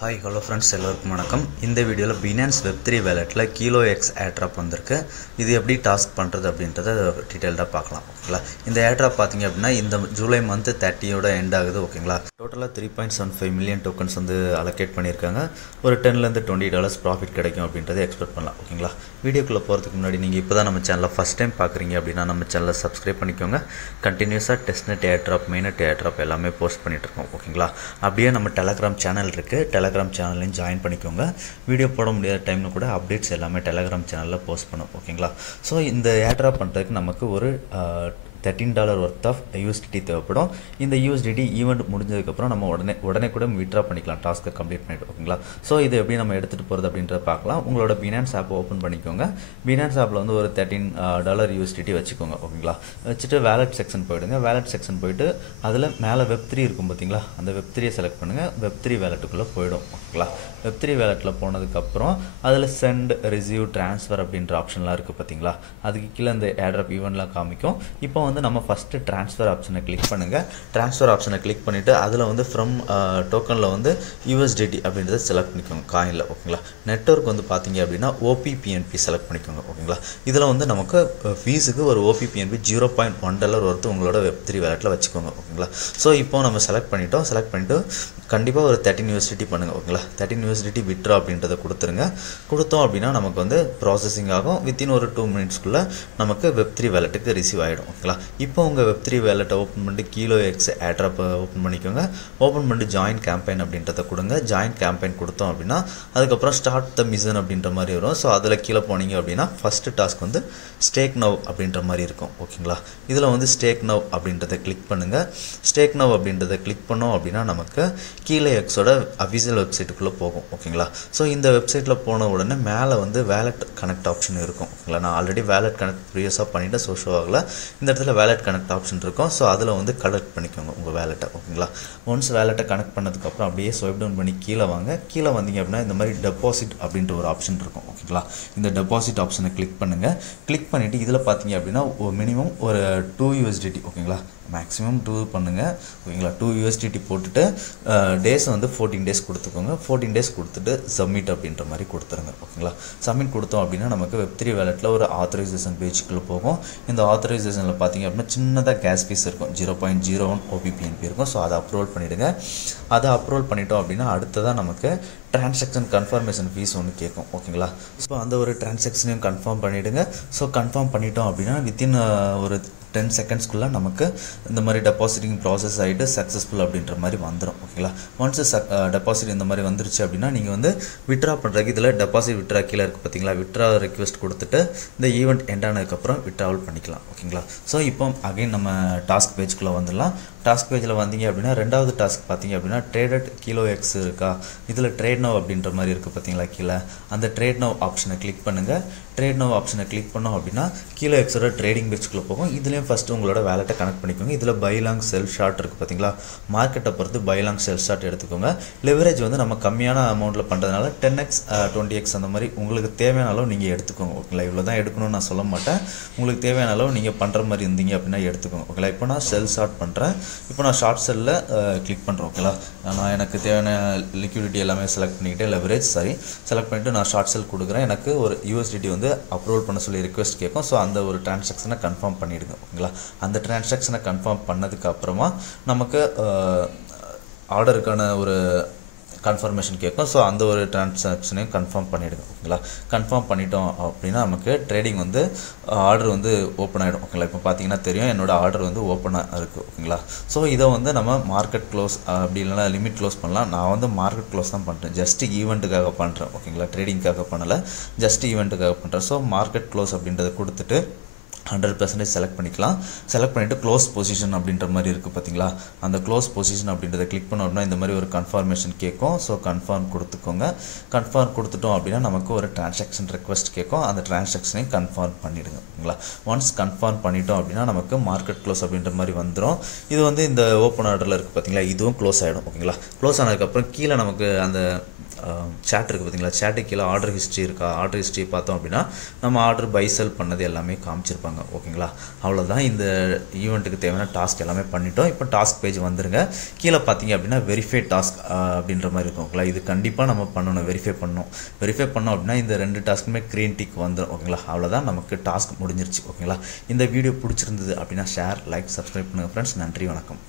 Hi hello friends எல்லோருக்கும் வணக்கம். இந்த வீடியோவில் பினான்ஸ் வெப்3 வேலெட்டில் கிலோ எக்ஸ் ஏர்ட்ராப் வந்திருக்கு. இது எப்படி டாஸ்க் பண்ணுறது அப்படின்றத டீட்டெயில்டாக பார்க்கலாம். ஓகேங்களா, இந்த ஏர்ட்ராப் பார்த்தீங்க அப்படின்னா இந்த ஜூலை மந்த் 30 எண்ட் ஆகுது. ஓகேங்களா, டோட்டலாக 3.75 மில்லியன் டோக்கன்ஸ் வந்து அலோகேட் பண்ணியிருக்காங்க. ஒரு $10 to $20 ப்ராஃபிட் கிடைக்கும் அப்படின்றத எக்ஸ்பெக்ட் பண்ணலாம். ஓகேங்களா, வீடியோக்குள்ளே போகிறதுக்கு முன்னாடி நீங்கள் இப்போ தான் நம்ம சேனலை ஃபஸ்ட் டைம் பார்க்குறீங்க அப்படின்னா நம்ம சேனலை சப்ஸ்கிரைப் பண்ணிக்கோங்க. கண்டினியூஸாக டெஸ்ட்நெட் ஏர்ட்ராப், மெயினட் ஏர்ட்ராப் எல்லாமே போஸ்ட் பண்ணிகிட்ருக்கோம். ஓகேங்களா, அப்படியே நம்ம டெலகிராம் சேனல் இருக்குது, டெலகிராம் சேனல்லையும் ஜாயின் பண்ணிக்கோங்க. வீடியோ போட முடியாத டைமில் கூட அப்டேட்ஸ் எல்லாமே டெலகிராம் சேனலில் போஸ்ட் பண்ணும். ஓகேங்களா, ஸோ இந்த ஏர்ட்ராப் பண்ணுறதுக்கு நமக்கு ஒரு $13 ஒர்த் ஆஃப் யூஎஸ்டிடி தேவைப்படும். இந்த யூஎஸ்டிடி ஈவெண்ட் முடிஞ்சதுக்கப்புறம் நம்ம உடனே கூட வித்ட்ரா பண்ணிக்கலாம், டாஸ்க்கை கம்ப்ளீட் பண்ணிவிட்டு. ஓகேங்களா, ஸோ இது எப்படி நம்ம எடுத்துகிட்டு போகிறது அப்படின்றத பார்க்கலாம். உங்களோட பினான்ஸ் ஆப்பை ஓப்பன் பண்ணிக்கோங்க. பினான்ஸ் ஆப்பில் வந்து ஒரு $13 யூஎஸ்டிடி வச்சுக்கோங்க. ஓகேங்களா, வச்சுட்டு வேலட் செக்ஷன் போயிடுங்க. வேலட் செக்ஷன் போயிட்டு அதில் மேலே வெப்3 இருக்கும் பார்த்தீங்களா, அந்த வெப்3 செலக்ட் பண்ணுங்கள். வெப்3 வேலெட்டுக்குள்ளே போயிடும். ஓகேங்களா, வெப்3 வேலெட்டில் போனதுக்கப்புறம் அதில் சென்ட், ரிசீவ், ட்ரான்ஸ்ஃபர் அப்படின்ற ஆப்ஷன்லாம் இருக்குது பார்த்தீங்களா, அதுக்கு கீழே இந்த ஏர்ட்ராப் ஈவெண்ட்லாம் காமிக்கும். இப்போ வந்து நம்ம ஃபஸ்ட்டு ட்ரான்ஸ்ஃபர் ஆப்ஷனை கிளிக் பண்ணுங்கள். ட்ரான்ஸ்ஃபர் ஆப்ஷனை கிளிக் பண்ணிவிட்டு அதில் வந்து ஃப்ரம் டோக்கனில் வந்து யூஎஸ்டிடி அப்படின்றத செலக்ட் பண்ணிக்கோங்க காயினில். ஓகேங்களா, நெட்வொர்க் வந்து பார்த்தீங்க அப்படின்னா OPPNP செலக்ட் பண்ணிக்கோங்க. ஓகேங்களா, இதில் வந்து நமக்கு ஃபீஸுக்கு ஒரு OPPNP $0.1 ஒர்த்து உங்களோட வெப்3 வேலெட்டில் வச்சுக்கோங்க. ஓகேங்களா, ஸோ இப்போ நம்ம செலக்ட் பண்ணிவிட்டு கண்டிப்பாக ஒரு 13 USDT பண்ணுங்கள். ஓகேங்களா, 13 USDT விட்ரா அப்படின்றத கொடுத்தோம் அப்படின்னா நமக்கு வந்து ப்ராசஸிங் ஆகும். வித்தின் ஒரு 2 மினிட்ஸ்க்குள்ளே நமக்கு வெப்3 வேலெட்டுக்கு ரிசீவ் ஆகிடும். ஓகேங்களா, இப்போ உங்கள் வெப்3 வேலெட்டை ஓப்பன் பண்ணிட்டு கிலோ எக்ஸ் ஏர்ட்ராப்பை ஓப்பன் பண்ணிக்கோங்க. ஓப்பன் பண்ணிட்டு ஜாயின் கேம்பெயின் அப்படின்றத கொடுங்க. ஜாயின் கேம்பெயின் கொடுத்தோம் அப்படின்னா அதுக்கப்புறம் ஸ்டார்ட் த மிஷன் அப்படின்ற மாதிரி வரும். ஸோ அதில் கீழே போனீங்க அப்படின்னா ஃபஸ்ட்டு டாஸ்க் வந்து ஸ்டேக் நவ் அப்படின்ற மாதிரி இருக்கும். ஓகேங்களா, இதில் வந்து ஸ்டேக் நவ் அப்படின்றத கிளிக் பண்ணுங்கள். ஸ்டேக் நவ் அப்படின்றத கிளிக் பண்ணோம் அப்படின்னா நமக்கு கீழே எக்ஸோட அஃபிஷியல் வெப்சைட்டுக்குள்ளே போகும். ஓகேங்களா, ஸோ இந்த வெப்சைட்டில் போன உடனே மேலே வந்து வேலெட் கனெக்ட் ஆப்ஷன் இருக்கும். ஓகேங்களா, நான் ஆல்ரெடி வேலெட் கனெக்ட் ப்ரீவியஸாக பண்ணிவிட்டு ஷோ ஆகலை. இந்த இடத்துல வேலெட் கனெக்ட் ஆப்ஷன் இருக்கும். ஸோ அதில் வந்து கனெக்ட் பண்ணிக்கோங்க உங்கள் வேலெட்டை. ஓகேங்களா, ஒன்ஸ் வேலெட்டை கனெக்ட் பண்ணதுக்கப்புறம் அப்படியே ஸ்வைப் டவுன் பண்ணி கீழே வாங்க. கீழே வந்தீங்க அப்படின்னா இந்த மாதிரி டெபாசிட் அப்படின்ற ஒரு ஆப்ஷன் இருக்கும். ஓகேங்களா, இந்த டெபாசிட் ஆப்ஷனை கிளிக் பண்ணுங்கள். கிளிக் பண்ணிவிட்டு இதில் பார்த்தீங்க அப்படின்னா மினிமம் ஒரு 2 USDT. ஓகேங்களா, மேக்ஸிமம் 2 பண்ணுங்கள். ஓகேங்களா, 2 USDT போட்டுட்டு டேஸ் வந்து 14 டேஸ் கொடுத்துக்கோங்க. 14 டேஸ் கொடுத்துட்டு சப்மிட் அப்படின்ற மாதிரி கொடுத்துருங்க. ஓகேங்களா, சப்மிட் கொடுத்தோம் அப்படின்னா நமக்கு வெப்3 வேலெட்டில் ஒரு ஆத்தரைசேஷன் பேஜுக்குள்ளே போகும். இந்த ஆத்தரைசேஷனில் பார்த்தீங்க அப்படின்னா சின்னதாக கேஸ் ஃபீஸ் இருக்கும், 0.01 OPPNP இருக்கும். ஸோ அதை அப்ரூவல் பண்ணிவிடுங்க. அதை அப்ரூவல் பண்ணிட்டோம் அப்படின்னா அடுத்ததாக நமக்கு டிரான்சாக்ஷன் கன்ஃபர்மேஷன் ஃபீஸ் ஒன்று கேட்கும். ஓகேங்களா, ஸோ அந்த ஒரு டிரான்சாக்ஷனையும் கன்ஃபார்ம் பண்ணிவிடுங்க. ஸோ கன்ஃபார்ம் பண்ணிட்டோம் அப்படின்னா வித்தின் ஒரு 10 செகண்ட்ஸ்க்குள்ளே நமக்கு இந்த மாதிரி டெபாசிட்டிங் ப்ராசஸ் ஆகிட்டு சக்ஸஸ்ஃபுல் அப்படின்ற மாதிரி வந்துடும். ஓகேங்களா, ஒன்ஸ் டெபாசிட் இந்த மாதிரி வந்துருச்சு அப்படின்னா நீங்கள் வந்து விட்ரா பண்ணுறதுக்கு இதில் டெபாசிட் விட்ரா கீழே இருக்குது பார்த்தீங்களா, விட்ரா ரெக்வெஸ்ட் கொடுத்துட்டு இந்த ஈவெண்ட் எண்ட் ஆனதுக்கப்புறம் விட்ராவல் பண்ணிக்கலாம். ஓகேங்களா, ஸோ இப்போ அகைன் நம்ம டாஸ்க் பேஜ்க்குள்ளே வந்துடலாம். டாஸ்க் பேஜில் வந்தீங்க அப்படின்னா ரெண்டாவது டாஸ்க் பார்த்தீங்க அப்படின்னா ட்ரேடட் கிலோ எக்ஸ் இருக்கா, இதில் ட்ரேட் நவ் அப்படின்ற மாதிரி இருக்குது பார்த்தீங்களா கீழே, அந்த ட்ரேட் நவ் ஆப்ஷனை கிளிக் பண்ணுங்கள். ட்ரேட் நவ் ஆப்ஷனை கிளிக் பண்ணோம் அப்படின்னா கிலோ எக்ஸோட ட்ரேடிங் பேஜ்க்குள்ளே போகும். இதுலேயும் ஃபஸ்ட்டு உங்களோட வேலெட்டை கனெக்ட் பண்ணிக்கோங்க. இதில் பை லாங் செல் ஷார்ட் இருக்குது பார்த்தீங்களா, மார்க்கெட்டை பொறுத்து பை லாங் செல் ஷார்ட் எடுத்துக்கோங்க. லெவரேஜ் வந்து நம்ம கம்மியான அமௌண்ட்டில் பண்ணுறதுனால 10x 20x அந்த மாதிரி உங்களுக்கு தேவையான அளவு நீங்கள் எடுத்துக்கோங்க. ஓகேங்களா, இவ்வளோ தான் எடுக்கணும்னு நான் சொல்ல மாட்டேன். உங்களுக்கு தேவையான அளவு நீங்கள் பண்ணுற மாதிரி இருந்தீங்க அப்படின்னா எடுத்துக்கோங்க. ஓகேங்களா, இப்போ நான் செல் ஷார்ட் பண்ணுறேன். இப்போ நான் ஷார்ட் செல்லில் கிளிக் பண்ணுறேன். ஓகேங்களா, நான் எனக்கு தேவையான லிக்விடிட்டி எல்லாமே செலக்ட் பண்ணிக்கிட்டு லெவரேஜ் செலக்ட் பண்ணிவிட்டு நான் ஷார்ட் செல் கொடுக்குறேன். எனக்கு ஒரு USDT வந்து அப்ரூவல் பண்ண சொல்லி ரிக்வெஸ்ட் கேட்கும். ஸோ அந்த ஒரு டிரான்சாக்ஷனை கன்ஃபார்ம் பண்ணிவிடுங்க. ஓகேங்களா, அந்த டிரான்சாக்ஷனை கன்ஃபார்ம் பண்ணதுக்கு அப்புறமா நமக்கு ஆர்டருக்கான ஒரு கன்ஃபர்மேஷன் கேட்கும். ஸோ அந்த ஒரு டிரான்சாக்ஷனையும் கன்ஃபார்ம் பண்ணிவிடுங்க. ஓகேங்களா, கன்ஃபார்ம் பண்ணிட்டோம் அப்படின்னா நமக்கு ட்ரேடிங் வந்து ஆர்டர் வந்து ஓப்பன் ஆகிடும். ஓகேங்களா, இப்போ பார்த்தீங்கன்னா தெரியும் என்னோடய ஆர்டர் வந்து ஓப்பனாக இருக்குது. ஓகேங்களா, ஸோ இதை வந்து நம்ம மார்க்கெட் க்ளோஸ் அப்படி இல்லைனா லிமிட் க்ளோஸ் பண்ணலாம். நான் வந்து மார்க்கெட் க்ளோஸ் தான் பண்ணுறேன், ஜஸ்ட் ஈவெண்ட்டுக்காக பண்ணுறேன். ஓகேங்களா, ட்ரேடிங்காக பண்ணலை, ஜஸ்ட் ஈவெண்ட்டுக்காக பண்ணுறேன். ஸோ மார்க்கெட் க்ளோஸ் அப்படின்றத கொடுத்துட்டு 100% செலக்ட் பண்ணிக்கலாம். செலக்ட் பண்ணிவிட்டு க்ளோஸ் பொசிஷன் அப்படின்ற மாதிரி இருக்குது பார்த்தீங்களா, அந்த க்ளோஸ் பொசிஷன் அப்படின்றத கிளிக் பண்ணோம்னா இந்த மாதிரி ஒரு கன்ஃபர்மேஷன் கேட்கும். ஸோ கன்ஃபார்ம் கொடுத்துக்கோங்க. கன்ஃபார்ம் கொடுத்துட்டோம் அப்படின்னா நமக்கு ஒரு டிரான்சாக்ஷன் ரெக்வெஸ்ட் கேட்கும். அந்த டிரான்சாக்ஷனையும் கன்ஃபார்ம் பண்ணிவிடுங்க. ஓகேங்களா, ஒன்ஸ் கன்ஃபார்ம் பண்ணிட்டோம் அப்படின்னா நமக்கு மார்க்கெட் க்ளோஸ் அப்படின்ற மாதிரி வந்துடும். இது வந்து இந்த ஓப்பன் ஆர்டரில் இருக்குது பார்த்தீங்களா, இதுவும் க்ளோஸ் ஆகிடும். ஓகேங்களா, க்ளோஸ் ஆனதுக்கப்புறம் கீழே நமக்கு அந்த சேட் இருக்குது பார்த்தீங்களா, சேட்டுக்கு கீழே ஆர்டர் ஹிஸ்ட்ரி இருக்கா, ஆர்டர் ஹிஸ்ட்ரி பார்த்தோம் அப்படின்னா நம்ம ஆர்டர் பை செல் பண்ணது எல்லாமே காமிச்சிருப்பாங்க. ஓகேங்களா, அவ்வளோதான். இந்த ஈவெண்ட்டுக்கு தேவையான டாஸ்க் எல்லாமே பண்ணிட்டோம். இப்போ டாஸ்க் பேஜ் வந்துருங்க. கீழே பார்த்தீங்க அப்படின்னா வெரிஃபை டாஸ்க் அப்படின்ற மாதிரி இருக்கும். ஓகேங்களா, இது கண்டிப்பாக நம்ம பண்ணணும், வெரிஃபை பண்ணோம் அப்படின்னா இந்த 2 டாஸ்க்குமே க்ரீன் டிக் வந்துடும். ஓகேங்களா, அவ்வளோதான், நமக்கு டாஸ்க் முடிஞ்சிருச்சு. ஓகேங்களா, இந்த வீடியோ பிடிச்சிருந்தது அப்படின்னா ஷேர், லைக், சப்ஸ்கிரைப் பண்ணுங்கள் ஃப்ரெண்ட்ஸ். நன்றி, வணக்கம்.